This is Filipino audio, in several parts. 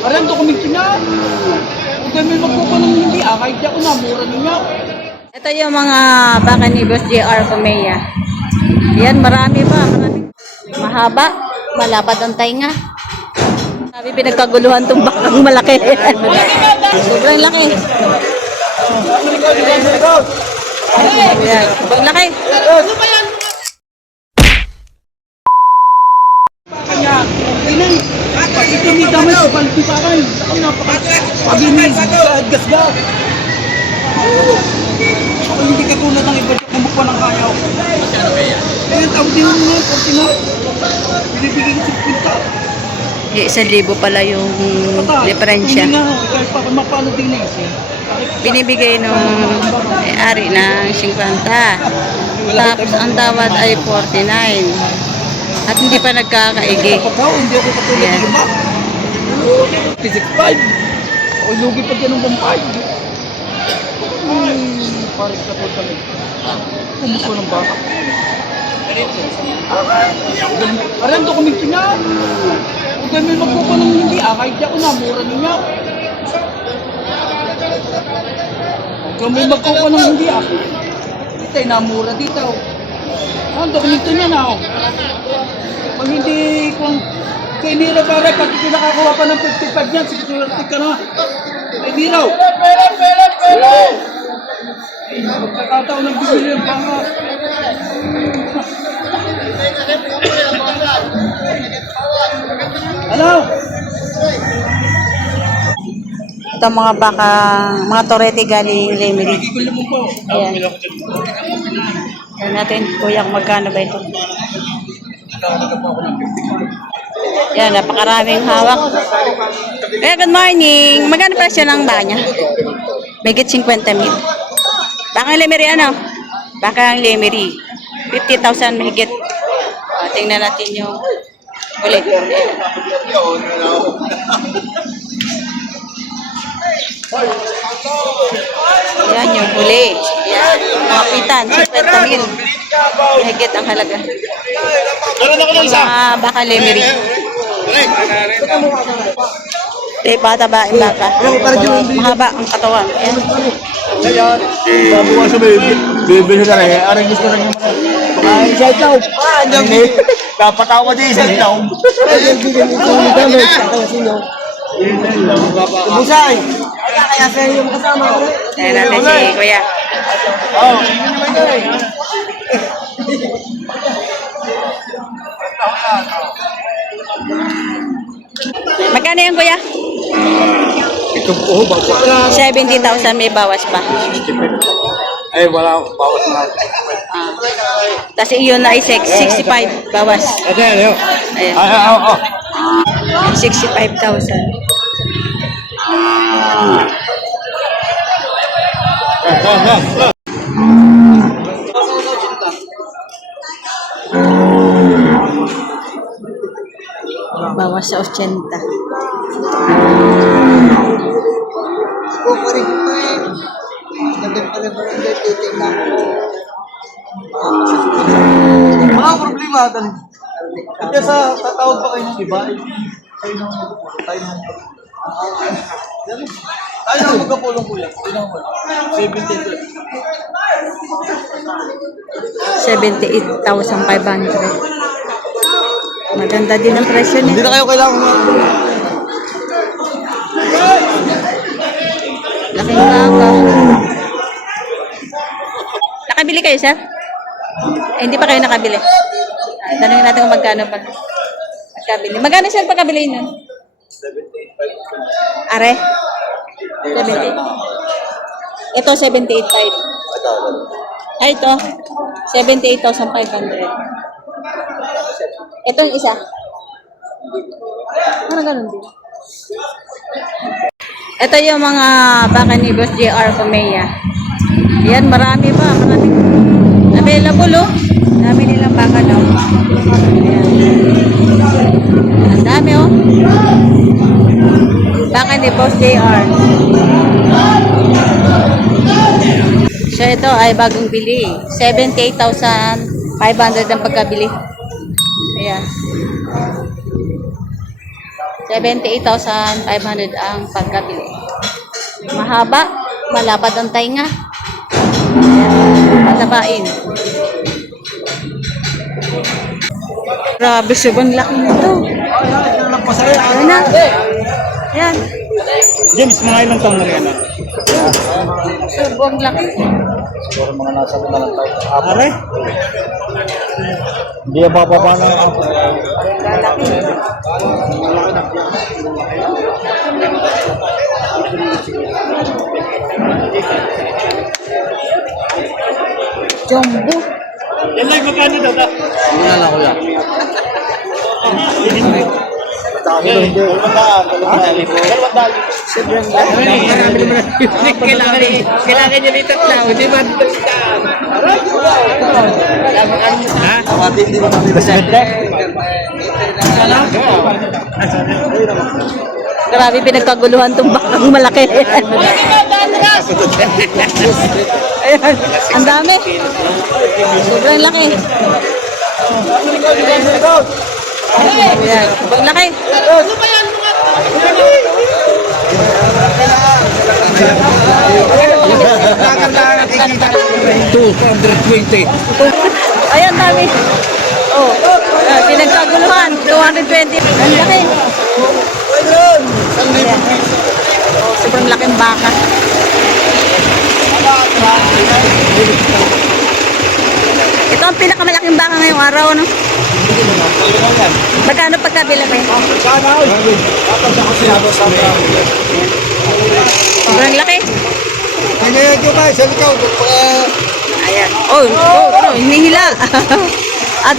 Aram, dokumento niya. Huwag kami magpupo ng hindi kahit di ako na, mura niya. Ito yung mga baka ni Boss JR Pumea. Yan, marami pa. Marami. Mahaba, malapad ang tainga. Sabi pinagkaguluhan itong bakang malaki. Sobrang laki. Yan, sobrang laki. Kanya, okay na. Pag ito may damay sa panty sa akin. Ako napaka-paginig sa gasgas. Ako hindi katulad ng iba yung kumukha ng kayaw. Kaya tawag din mo nga, 49. Binibigay ko 1,000 pala yung50. diferensya. Hindi nga, kahit pa mapano din eh. Binibigay nung may-ari ng 50. Tapos ang tawad ay 49. At hindi pa nagkakaigi. Pagkaw, hindi ako katulad ng iba. 56.5. Ako lugi pag yan ng bampay. Parang katulad kami. Kumukha ng baka. Aram, dokumento niya. Huwag kami magpupo ng hindi kahit di ako na, mura niya. Huwag kami magpupo ng hindi dito ay namura dito. Ang dokumento niya na. Pag hindi kung kainira pare, pag hindi nakakuha pa ng 55 niyan, siguro ka na. Kainiraw! Magkakataon ng bibili ng baka. Hello? Ito mga baka, mga torete galing Lemery. Ayan. Ayan natin, kuya, kung magkano ba ito. Yan, napakaraming hawak. Eh, good morning. Magkano presyo ng baka niya? Megit 50,000. Baka ang Lemery, ano? Baka ang Lemery. 50,000 mahigit. Tingnan natin yung ulit. Yan yung huli. Yan. Mga pitan, 50,000. Mahigit ang halaga. Mga baka Lemery. Bata ba yung baka? Mahaba ang katawan. Yan. Bago ka sa bebe sa tara, aring gusto rin yung mga isang taon. Napatawa din isang taon. Busay! Kaya sa iyo makasama. Ayan natin si Kuya. Oo. Magkano yan, Kuya? Ito po, bago. 70,000 may bawas pa. Ay, wala, bawas na. Tapos iyon na ay 65 bawas. Ate, ano? Ayan. Oo. 65,000. Bawas sa 80. Mga problema, kasi sa tatawag pa kayo ng iba, tayo ng magkapulong kuya. 78,500. Maganda din ang presyo Hindi nito. na kayo kailangan Laking baka. Nakabili kayo, sir? Hindi pa kayo nakabili. Tanungin natin kung magkano pa. Magkabili. Magkano, sir, pagkabili nun? 78,500. Are? 78. Ito, 78,500. Ay, ito. 78,500. Ito yung isa. Parang ganun din. Ito yung mga baka ni Boss JR Pumea. Yan, marami pa. Marami. Available, oh. Dami nilang baka daw. Ayan. Ang dami, oh. Baka ni Boss JR. So, ito ay bagong bili. 78,500 ang pagkabili. Ayan. 78,500 ang pagkabili. Mahaba, malapad ang tainga. Patabain. Grabe, sobrang laki nito. Ayan na. Ayan. James, mga ilang taon na rin yan? Sobrang laki. Siguro mga nasa mga taon. Are? Hindi ba bababa na ako? Jumbo. Yan lang, magkano daw ka? Wala lang ko yan. Hindi. Kailangan niya dito na, di ba? Ha? Tawati, hindi ba natin basente? Grabe, pinagkaguluhan itong bakang malaki. Ayan, ang dami. Sobrang laki. Ayan, sobrang laki. 220. Ayan, dami. Oh, pinagkaguluhan. 220. Ang laki. Ayan. Oh, sobrang laking baka. Ito ang pinakamalaking baka ngayong araw, no? Magkano pagkabila mo? Sobrang laki. Ayan. Oh, ano, hinihila.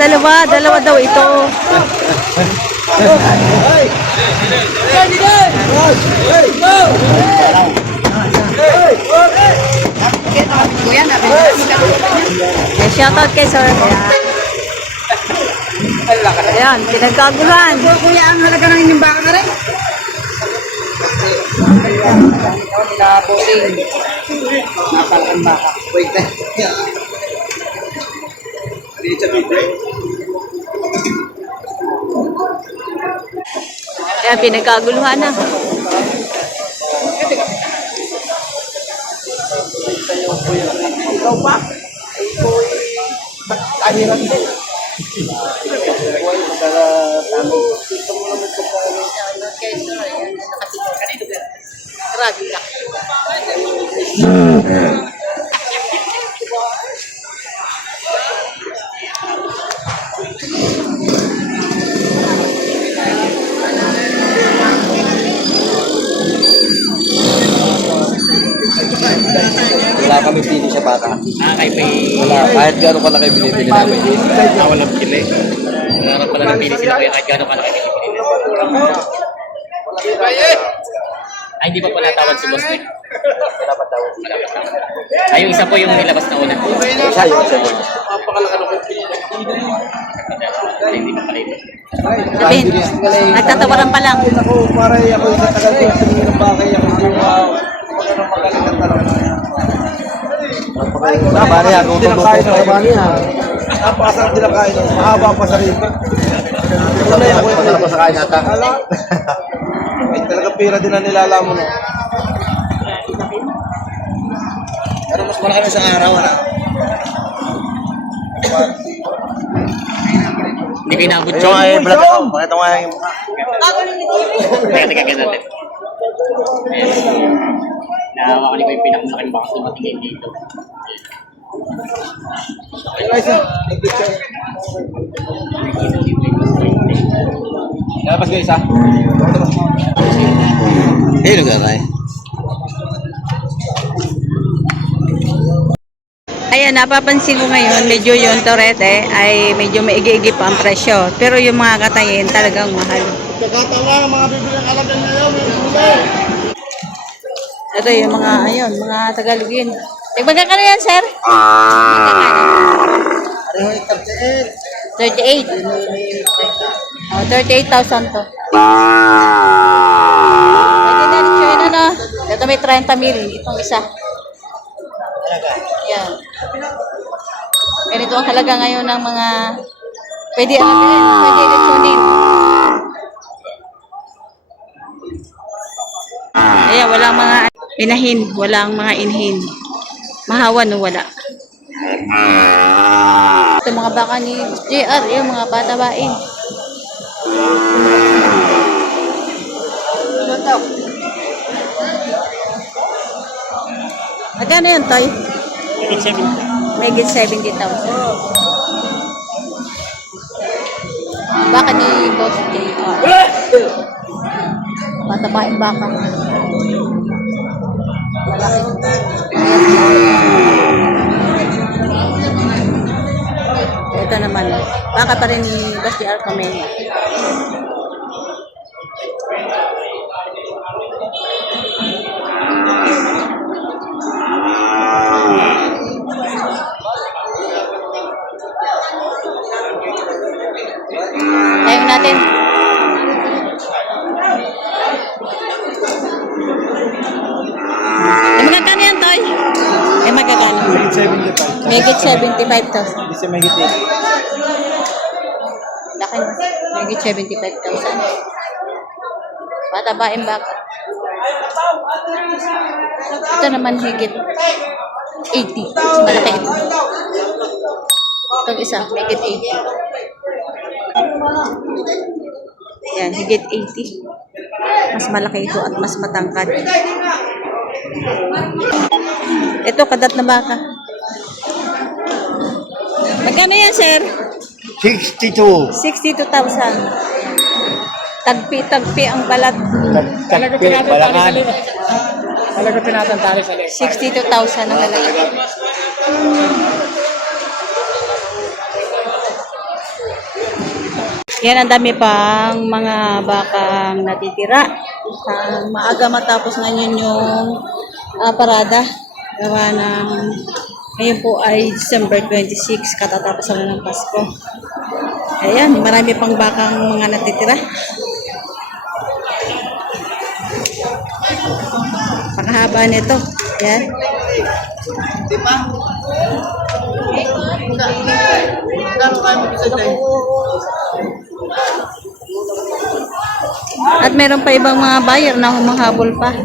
Dalawa daw ito. Shoutout kay Sir. Ayan, pinagkaguluhan. Kuya, ang halaga ng inyong baka ka rin? Napusing. Napalaking baka. Wait na. Ayan, pinagkaguluhan na. Ikaw pa? Ahiran din. Grabe laki. Wala kami pili sa bata. Kay may... Wala, kahit gano'n kalaki binibili namin. Walang pili. Nangarap pala ng pili sila kaya kahit gano'n kalaki pinipili. Ay, hindi pa pala tawad si boss Nick. Ay, yung isa po yung nilabas na una. Isa yun, isa yun. Ay, hindi pa pala ito. Sabihin, nagtatawaran pa lang. Ako, paray ako sa tagal ko. Sabihin ng bakay ako sa magaling ang talaga. Pare, ako tinakain ng mani ha. Napakasarap din ang kain. Mahaba pa sa rin. Wala yan. Masarap pa sa kain nata. Ay, talagang pira din ang nilalamon. Pero mas malaki na sa araw, ano? Hindi kayo nabot Ito nga eh, vlog ako. Ito nga yung mukha. Teka natin. Nahawakan ko yung pinakamalaking box na matingin dito. Labas kayo isa? Eh, lugar na eh. Ayan, napapansin ko ngayon, medyo yung torete ay medyo maigi-igi pa ang presyo. Pero yung mga katayin talagang mahal. Pagkatawa, mga bibilang alagan ngayon. Ito yung mga, ayun, mga Tagalogin. Magkakano yan, sir? 38. Oh, 38,000 to. Pwede na rin yun, ano? Ito may 30,000. Itong isa. Yan. Ganito ang halaga ngayon ng mga pwede alagin, pwede lechonin. Ayan, walang mga inahin, walang mga inhin. Mahawan o wala. Ito mga baka ni JR, yung mga patabain. Magkano yun, Toy? Megit 70,000. Baka ni Boss JR. Patabain baka. Malaki. Ito naman. Baka pa rin ni Boss JR Camella. Ayun natin. Magkano yan, Toy? Magkano? Megit 75,000. Isa may hitin. Laki na. Megit 75,000. Patabain baka. Ito naman higit 80. Mas malaki ito. Itong isa, megit 80. Yan, higit 80. Mas malaki ito at mas matangkad. Ito, kadat na baka. Magkano yan, sir? 62. 62,000. Tagpi ang balat. Talaga tinatantali sa Talaga tinatantali sa 62,000 ang balat. Yan, ang dami pang mga bakang natitira. Maaga matapos ngayon yung parada. Gawa ng ngayon po ay December 26, katatapos na ng Pasko. Ayan, marami pang bakang mga natitira. Pakahaba nito. Ayan. At meron pa ibang mga buyer na humahabol pa.